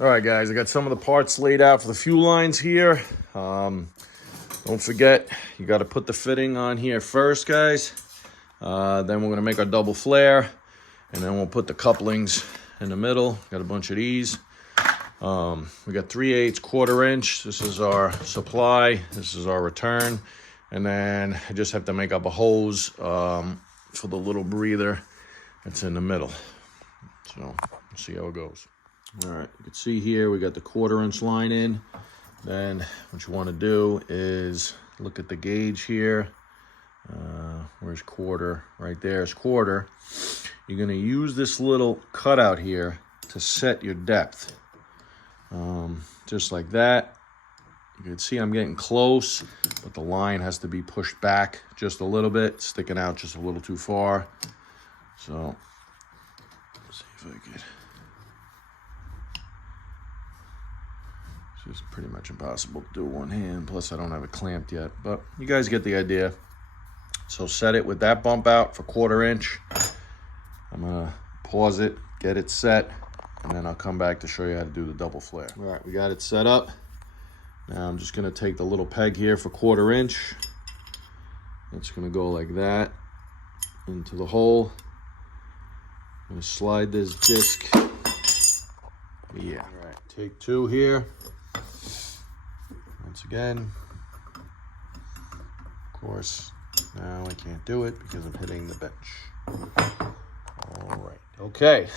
All right, guys, I got some of the parts laid out for the fuel lines here. Don't forget, you got to put the fitting on here first, guys. Then we're going to make our double flare, and then we'll put the couplings in the middle. Got a bunch of these. We got 3/8 1/4 inch. This is our supply. This is our return. And then I just have to make up a hose for the little breather that's in the middle. So we'll see how it goes. All right, you can see here we got the 1/4 inch line in. Then what you want to do is look at the gauge here. Where's 1/4? Right there is 1/4. You're going to use this little cutout here to set your depth. Just like that. You can see I'm getting close, but the line has to be pushed back just a little bit, sticking out just a little too far. So let's see if I could. It's just pretty much impossible to do with one hand. Plus I don't have it clamped yet, but you guys get the idea. So set it with that bump out for 1/4 inch. I'm gonna pause it, get it set, and then I'll come back to show you how to do the double flare. All right, we got it set up. Now I'm just gonna take the little peg here for 1/4 inch. It's gonna go like that into the hole. I'm gonna slide this disc. Yeah. All right, take 2 here. Once again. Of course, now I can't do it because I'm hitting the bench. All right. Okay,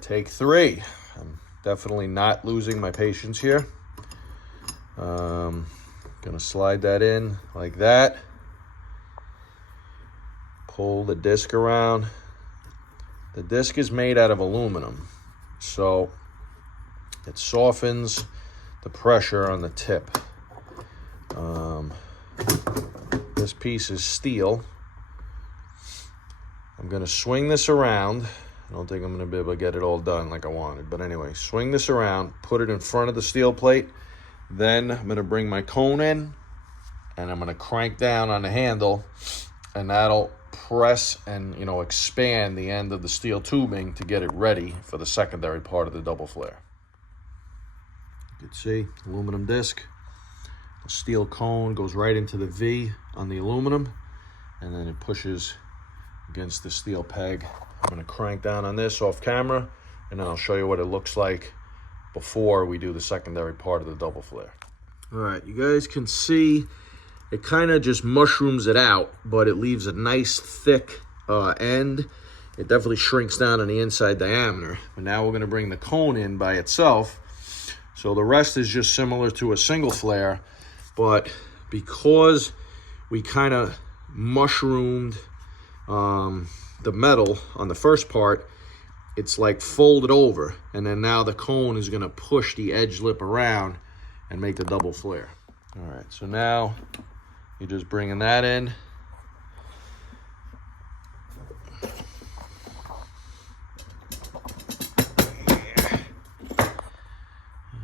take 3. I'm definitely not losing my patience here. Gonna slide that in like that. Pull the disc around. The disc is made out of aluminum, so it softens the pressure on the tip. This piece is steel. I'm gonna swing this around. I don't think I'm gonna be able to get it all done like I wanted, but anyway, swing this around, put it in front of the steel plate. Then I'm gonna bring my cone in, and I'm gonna crank down on the handle, and that'll press and, expand the end of the steel tubing to get it ready for the secondary part of the double flare. You can see aluminum disc. The steel cone goes right into the V on the aluminum, and then it pushes against the steel peg. I'm gonna crank down on this off camera, and then I'll show you what it looks like before we do the secondary part of the double flare. All right, you guys can see it kind of just mushrooms it out, but it leaves a nice thick end. It definitely shrinks down on the inside diameter. But now we're gonna bring the cone in by itself. So the rest is just similar to a single flare, but because we kind of mushroomed the metal on the first part, it's like folded over, and then now the cone is gonna push the edge lip around and make the double flare. All right, so now you're just bringing that in.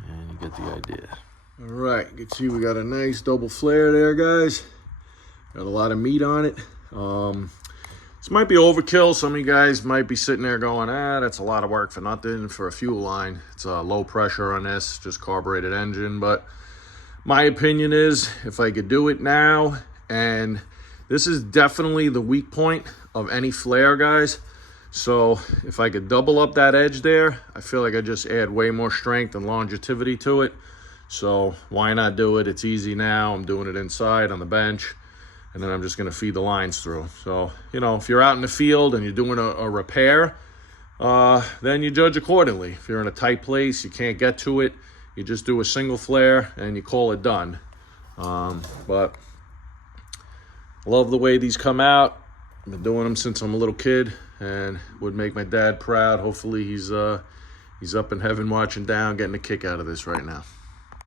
And you get the idea. All right, you can see we got a nice double flare there, guys. Got a lot of meat on it. This might be overkill. Some of you guys might be sitting there going, that's a lot of work for nothing for a fuel line. It's a low pressure on this, just carbureted engine. But my opinion is, if I could do it now, and this is definitely the weak point of any flare, guys. So if I could double up that edge there, I feel like I just add way more strength and longevity to it. So why not do it? It's easy now. I'm doing it inside on the bench, and then I'm just gonna feed the lines through. So, if you're out in the field and you're doing a repair, then you judge accordingly. If you're in a tight place, you can't get to it, you just do a single flare and you call it done. But I love the way these come out. I've been doing them since I'm a little kid, and would make my dad proud. Hopefully he's up in heaven watching down, getting a kick out of this right now.